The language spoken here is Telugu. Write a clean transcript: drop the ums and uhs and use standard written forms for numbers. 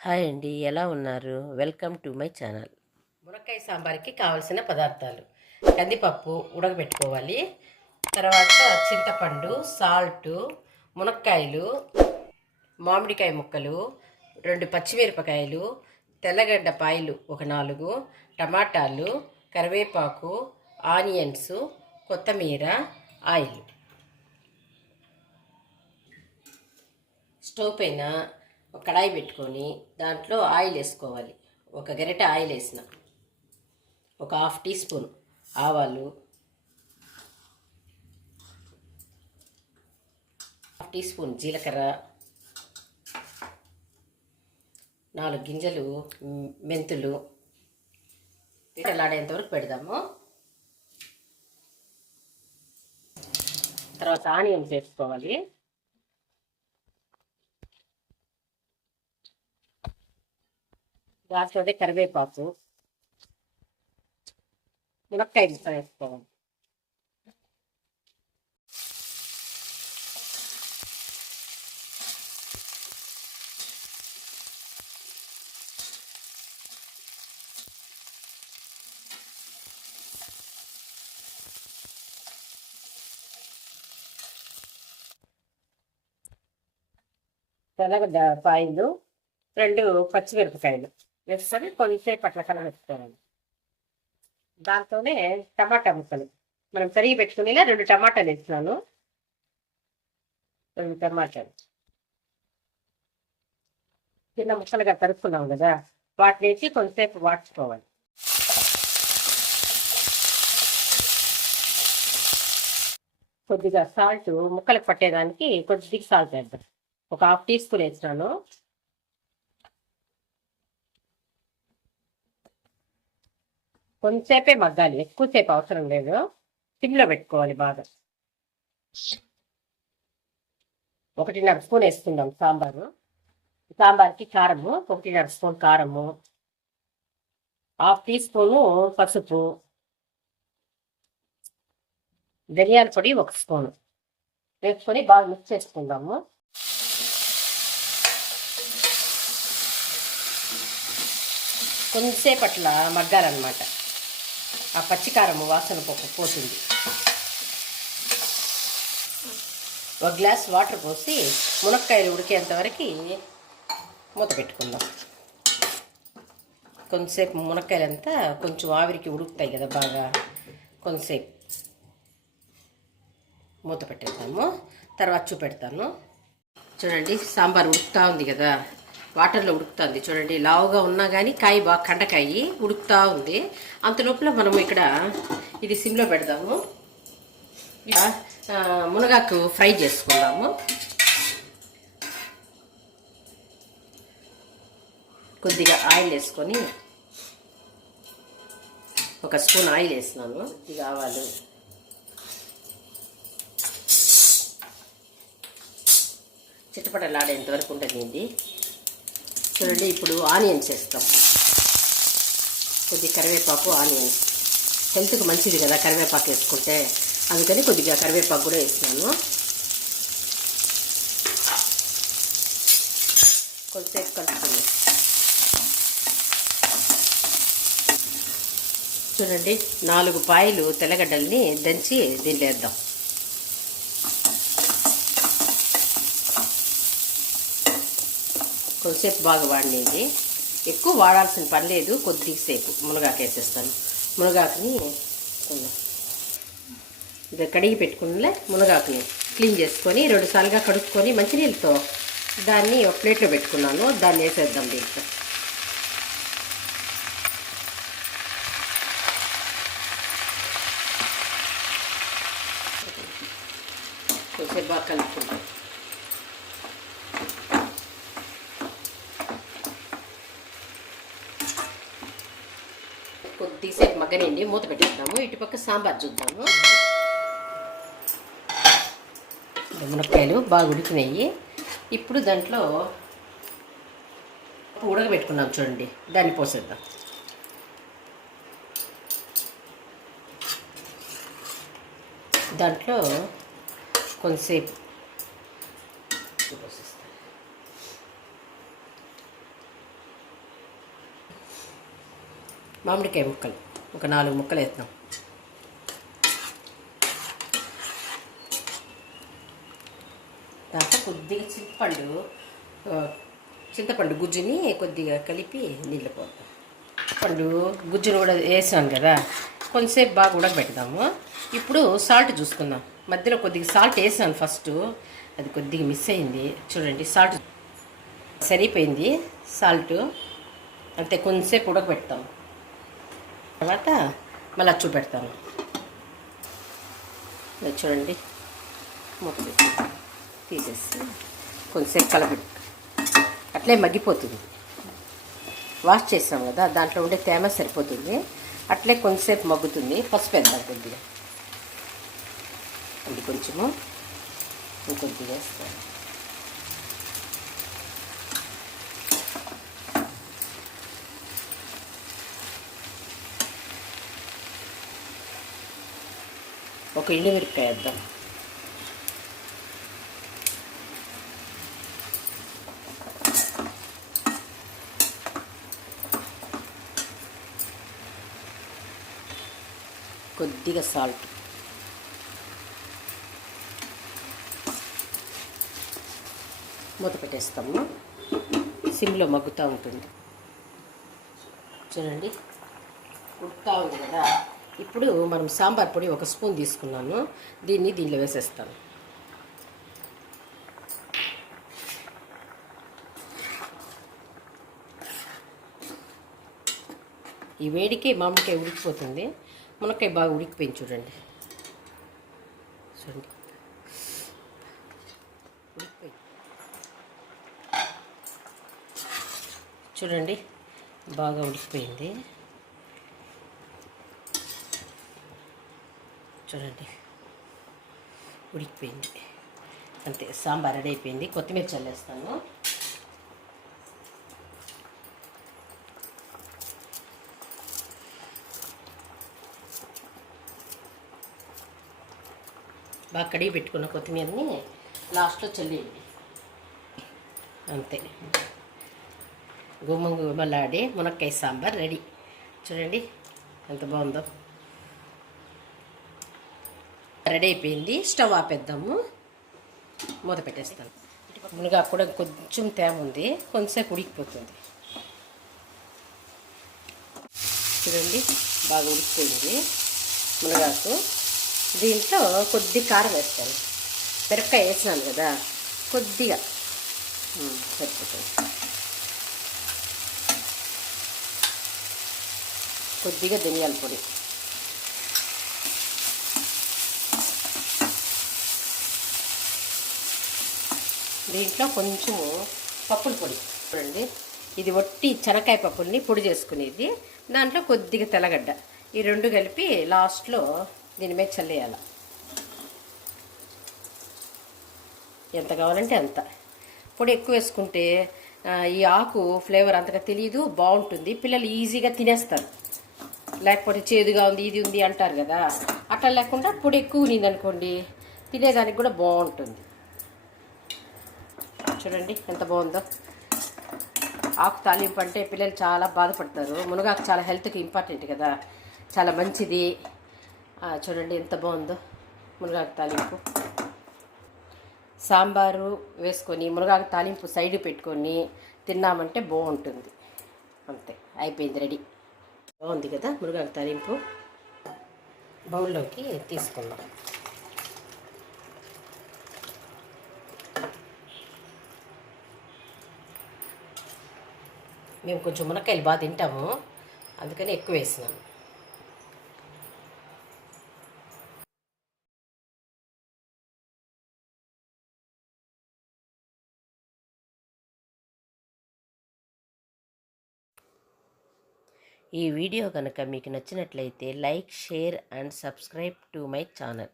హాయ్ అండి, ఎలా ఉన్నారు? Welcome to my channel. మునక్కాయ సాంబార్కి కావలసిన పదార్థాలు: కందిపప్పు ఉడకబెట్టుకోవాలి, తర్వాత చింతపండు, సాల్టు, మునక్కాయలు, మామిడికాయ ముక్కలు, 2 పచ్చిమిరపకాయలు, తెల్లగడ్డ పాయలు ఒక 4, టమాటాలు, కరివేపాకు, ఆనియన్స్, కొత్తిమీర, ఆయిల్. స్టవ్ పైన ఒక కడాయి పెట్టుకొని దాంట్లో ఆయిల్ వేసుకోవాలి. ఒక గరిటె ఆయిల్ వేసిన, ఒక 1/2 టీ స్పూన్ ఆవాలు, 1/2 టీ స్పూన్ జీలకర్ర, 4 గింజలు మెంతులు తెల్లాడేంత వరకు పెడదాము. తర్వాత ఆనియన్స్ వేసుకోవాలి. దాంట్లోనే కరివేపాకు, మునక్కాయ ముక్క వేసుకోవాలి. తెల్లగడ్డ పాయలు, 2 పచ్చిమిరపకాయలు వేసుకొని కొంచెంసేపు అట్లా కలబెట్టుకోవాలి. దాంతోనే టమాటా ముక్కలు మనం తరిగి పెట్టుకునేలా 2 టమాటాలు వేస్తున్నాను. 2 టమాటాలు చిన్న ముక్కలుగా తరుక్కున్నాం కదా, వాటిని వేసి కొంచెంసేపు వాడ్చుకోవాలి. కొద్దిగా సాల్ట్ ముక్కలకు పట్టేదానికి కొద్దిగా సాల్ట్ వేద్దాం. ఒక 1/2 టీ స్పూన్ వేసినాను. కొంచెంసేపే మగ్గాలి, ఎక్కువసేపు అవసరం లేదు. సిమ్లో పెట్టుకోవాలి బాగా. 1.5 స్పూన్ వేసుకుందాం సాంబార్కి కారము. 1.5 స్పూన్ కారము, 1/2 టీ స్పూను పసుపు, ధనియాల పొడి 1 స్పూను వేసుకొని బాగా మిక్స్ చేసుకుందాము. కొంచెంసేపు అట్లా మగ్గాలన్నమాట. ఆ పచ్చికారము వాసన పోతుంది. 1 గ్లాస్ వాటర్ పోసి మునక్కాయలు ఉడికేంత వరకు మూత పెట్టుకుందాం. కొంచెంసేపు మునక్కాయలంతా కొంచెం ఆవిరికి ఉడుకుతాయి కదా బాగా, కొంచెంసేపు మూత పెట్టేద్దాము. తర్వాత చూపెడతాను. చూడండి, సాంబార్ ఉడుకుతూ ఉంది కదా, వాటర్లో ఉడుకుతుంది. చూడండి, లావుగా ఉన్నా కానీ కాయ బాగా కండకాయ ఉడుకుతూ ఉంది. అంతలోపల మనము ఇక్కడ ఇది సిమ్లో పెడదాము. మునగాకు ఫ్రై చేసుకుందాము. కొద్దిగా ఆయిల్ వేసుకొని, 1 స్పూన్ ఆయిల్ వేసినాను. ఇది ఆవాలు, చిట్టపటలాడేంత వరకు ఉంటుంది ఇది. చూడండి, ఇప్పుడు ఆనియన్స్ వేస్తాం. కొద్దిగా కరివేపాకు, ఆనియన్స్ హెల్త్కి మంచిది కదా కరివేపాకు వేసుకుంటే, అందుకని కొద్దిగా కరివేపాకు కూడా వేసినాను. కొంచెంసేపు కలుపుతుంది. చూడండి, 4 పాయలు తెల్లగడ్డల్ని దంచి దీంట్లో వేద్దాం. కొంచెంసేపు బాగా వాడినది, ఎక్కువ వాడాల్సిన పని లేదు. కొద్దిసేపు మునగాకు వేసేస్తాను. మునగాకుని ఇది కడిగి పెట్టుకున్నలే మునగాకుని క్లీన్ చేసుకొని 2 సార్లుగా కడుక్కొని మంచినీళ్ళతో దాన్ని ఒక ప్లేట్లో పెట్టుకున్నాను. దాన్ని వేసేద్దాం దీంట్లో. కొంచెంసేపు బాగా కలుపుకుంటాం. కొద్దిసేపు మగ్గనండి, మూత పెట్టేద్దాము. ఇటుపక్క సాంబార్ చూద్దాము. మునక్కాయలు బాగా ఉడికినాయి. ఇప్పుడు దాంట్లో ఉడకబెట్టుకున్నాం చూడండి, దాన్ని పోసేద్దాం. దాంట్లో కొంచెంసేపు మామిడికాయ ముక్కలు ఒక 4 ముక్కలు వేద్దాం. దాంట్లో కొద్దిగా చింతపండు గుజ్జుని కొద్దిగా కలిపి నీళ్ళు పోద్దాం. గుజ్జును కూడా వేసాను కదా, కొంచెంసేపు బాగా ఉడకబెడదాము. ఇప్పుడు సాల్ట్ చూసుకుందాం. మధ్యలో కొద్దిగా సాల్ట్ వేసాను ఫస్ట్, అది కొద్దిగా మిస్ అయింది. చూడండి, సాల్ట్ సరిపోయింది. సాల్ట్ అంతే, కొంచెంసేపు ఉడకబెడతాం. తర్వాత మళ్ళీ చూపెడతాను. చూడండి, మొత్తం తీసేసి కొంచెంసేపు కలబెట్టు, అట్లే మగ్గిపోతుంది. వాష్ చేస్తాం కదా, దాంట్లో ఉండే తేమ సరిపోతుంది. అట్లే కొంచెంసేపు మగ్గుతుంది. పసుపు వేద్దాం కొద్దిగా, అది కొంచెము ఇంకొద్దిగా వేస్తాను. ఒక ఎండుమిరపకాయ వేద్దాం. కొద్దిగా సాల్ట్, మూత పెట్టేస్తాము. సిమ్లో మగ్గుతూ ఉంటుంది. చూడండి, ఉడుకుతూ ఉంది కదా. ఇప్పుడు మనం సాంబార్ పొడి 1 స్పూన్ తీసుకున్నాను. దీంట్లో వేసేస్తాను. ఈ వేడికి మామిడికాయ ఉడికిపోతుంది. మునక్కాయ బాగా ఉడికిపోయింది. చూడండి ఉడికిపోయింది. చూడండి, బాగా ఉడికిపోయింది. చూడండి, ఉడికిపోయింది. అంతే, సాంబార్ రెడీ అయిపోయింది. కొత్తిమీర చల్లేస్తాను. బాగా కడిగి పెట్టుకున్న కొత్తిమీరని లాస్ట్లో చల్లేయండి. అంతే, గుమ్మలాడే మునక్కాయ సాంబార్ రెడీ. చూడండి ఎంత బాగుందో. రెడీ అయిపోయింది. స్టవ్ ఆపేద్దాము. మూత పెట్టేస్తాను. మునగాకు కూడా కొంచెం తేమ ఉంది, కొంచెంసేపు ఉడికిపోతుంది. చూడండి, బాగా ఉడికిపోయింది మునగాకు. దీంట్లో కొద్ది కారం వేస్తాను. మిరపకాయ వేసినాను కదా, కొద్దిగా సరిపోతుంది. కొద్దిగా ధనియాల పొడి, దీంట్లో కొంచెము పప్పుల పొడి. చూడండి, ఇది వట్టి శనక్కాయ పప్పుల్ని పొడి చేసుకునేది. దాంట్లో కొద్దిగా తెల్లగడ్డ, ఈ 2 కలిపి లాస్ట్లో దీని మీద చల్లేయాలి. ఎంత కావాలంటే అంత. పొడి ఎక్కువ వేసుకుంటే ఈ ఆకు ఫ్లేవర్ అంతగా తెలియదు, బాగుంటుంది. పిల్లలు ఈజీగా తినేస్తారు. లేకపోతే చేదుగా ఉంది, ఇది ఉంది అంటారు కదా. అట్లా లేకుండా పొడి ఎక్కువ నిందనుకోండి, తినేదానికి కూడా బాగుంటుంది. చూడండి ఎంత బాగుందో. ఆకు తాలింపు అంటే పిల్లలు చాలా బాధపడతారు. మునగాకు చాలా హెల్త్కి ఇంపార్టెంట్ కదా, చాలా మంచిది. చూడండి ఎంత బాగుందో మునగాకు తాలింపు. సాంబారు వేసుకొని మునగాకు తాలింపు సైడ్ పెట్టుకొని తిన్నామంటే బాగుంటుంది. అంతే, అయిపోయింది, రెడీ. బాగుంది కదా మునగాకు తాలింపు. బౌల్లోకి తీసుకుందాం. మేము కొంచెం మునక్కాయలు బాగా తింటాము, అందుకని ఎక్కువ వేసినాము. ఈ వీడియో కనుక మీకు నచ్చినట్లయితే like, share and subscribe to my channel.